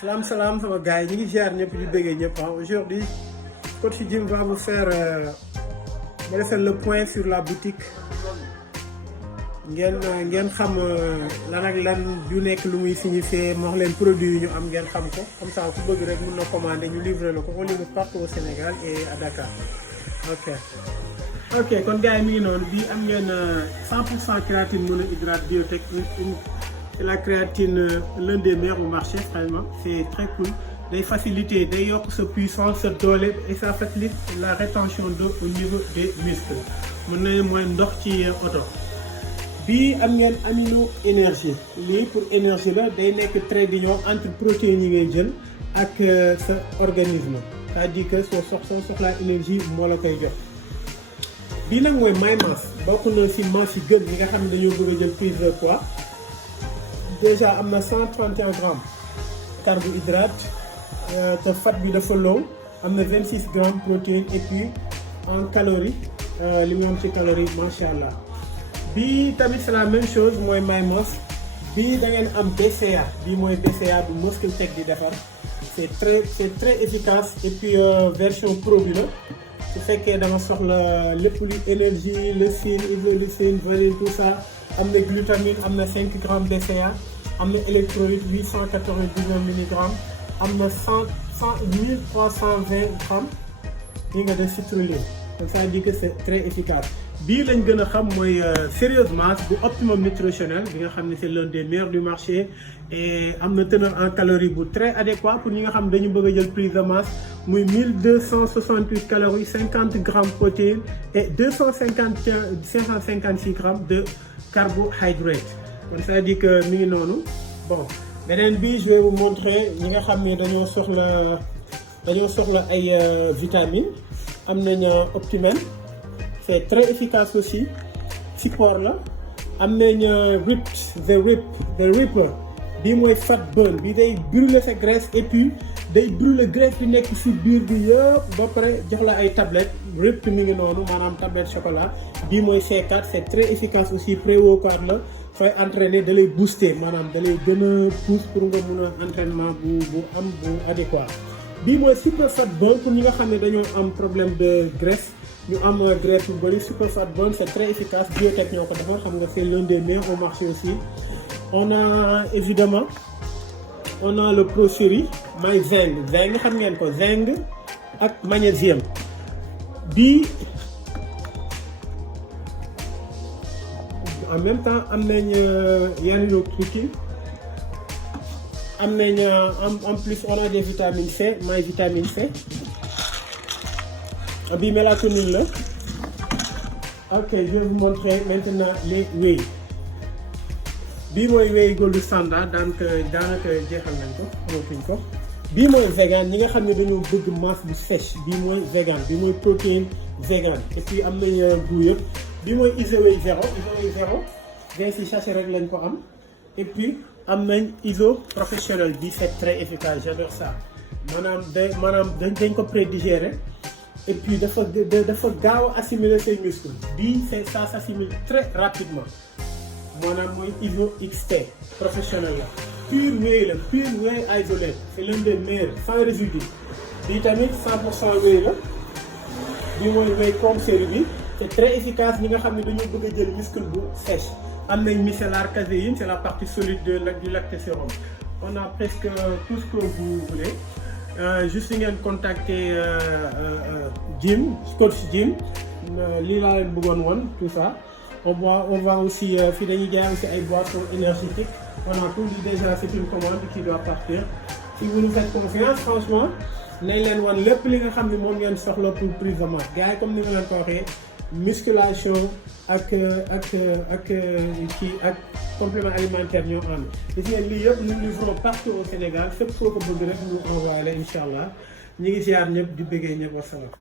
Salam salam sama gars yi ñu ngi ziar ñëpp di bëggee ñëpp. Aujourd'hui coach Jim va vous faire le point sur la boutique ngeen xam lan ak lan du nekk lu muy signifier ma wax leen produit yi ñu am ngeen xam ko comme ça ku bëgg rek mën na commander ñu livrer la ko on livre partout au Sénégal et à Dakar. ok kon gars yi mi ngi noonu bii am ngeen 100% créatine monohydrate biotech. C'est la créatine, l'un des meilleurs au marché, vraiment. C'est très cool. Day faciliter, day yokk sa puissance, sa doole et ça facilite la rétention d'eau au niveau des muscles. Mën na mooy ndox ci oto. Bii am ngeen amino énergie. Lii pour énergie la day nekk trait d'union entre protéines yi ngay jël ak sa organisme. C'est-à-dire que soo soxlaa énergie moo la koy jox. Bii nag mooy My Mass bokk na ci masse yi gën ñi nga xam ne dañoo bëgg a jël prise de poids. Déjà am na 131 grammes carbohydrate te fat bi dafa low am na 26 grammes protéines et puis en calories li mu am ci calories macha allah. Bii tamit c'est la même chose mooy My Mass bii da ngeen am BCA bii mooy BCA bu Muscle Tech di defar c'est très efficace et puis version pro bi la su fekkee dama soxla lépp lu énergie leucine isoleucine valine tout ça. Am na glutamine am na 5 grammes BCA am na électrolyte 899 milligrammes am na 1320 grammes yi nga def citrulline donc ça dit que c'est très efficace. Bii lañ gën a xam mooy sérieusement bu optimum nutritionnel bi nga xam ne c'est l'un des meilleurs du marché et am na teneur en calories bu très adéquat pour ñi nga xam dañu bëgg a jël prise de masse muy 1268 calories 50 grammes protéines et 556 grammes de carbohydrate. Donc ça dit que mi ngi noonu bon beneen bi je vais vous montrer ñi nga xam ne dañoo soxla ay vitamines am nañ Optimène c'est très efficace aussi support la am nañ The Ripper bii mooy fat burn bi day brûler sa graisse et puis day brûler graisse bi nekk ci biir bi yëpp ba pare jox la ay tablettes Rip mi ngi noonu maanaam tablette chocolat bii mooy C4 c'est très efficace aussi pré-workout la sooy entraîner da lay booster maanaam da lay gën a pousse pour nga mun a entraînement bu adéquat. Bii mooy super fat burn pour ñi nga xam ne dañoo am problème de graisse ñu am graisse bu bëri super fat burn c'est très efficace biotech ñoo ko defar xam nga c'est l'un des meilleurs au marché aussi. On a évidemment le Pro Série may zinc xam ngeen ko zinc ak magnésium bii en même temps am nañ yenn yu tuuti am nañ en plus on a des vitamines C may vitamine C bii mélatonine la. Ok, je vais vous montrer maintenant les whey. Bii mooy whey gold standard daanaka jeexal nañ ko amatuñ ko. Bii mooy vegan ñi nga xam ne dañoo bëgg masse bu sèche bii mooy vegan bii mooy protéine vegan et puis am nañ goût yëpp. Bii mooy Isoway zéro 26 sachets rek lañ ko am et puis am nañ Iso professionnel bii c'est très efficace j'adore ça maanaam dañ ko prédigérer et puis dafa gaaw a assimiler say muscles bii ça s'assimile très rapidement. Maanaam mooy Iso XT professionnel la pure whey isolé c'est l'un des meilleurs sans résidu bii tamit 100% whey la bii mooy whey comme série bi c'est très efficace ñi nga xam ne dañoo bëgg a jël muscle bu sèche. Am nañ micellar caséine c'est la partie solide du lactosérum. On a presque tout ce que vous voulez juste ngeen contacter coach Jim lii laa leen bëggoon woon tout ça. On va aussi fii dañuy jaay aussi ay boissons énergétiques on a tout dit déjà c'est une commande qui doit partir si vous nous faites confiance franchement nañ leen wan lépp li nga xam ne moom ngeen soxla pour prise de masse gars yi comme ni nga leen ko waxee musculation ak complément alimentaire ñoo ànd gis ngeen lii yëpp nous livrons partout au Sénégal fépp foo ko bëgg rek ñu envoyé la incha allah ñu ngi ziar ñëpp di bëggee ñëpp wasalaam.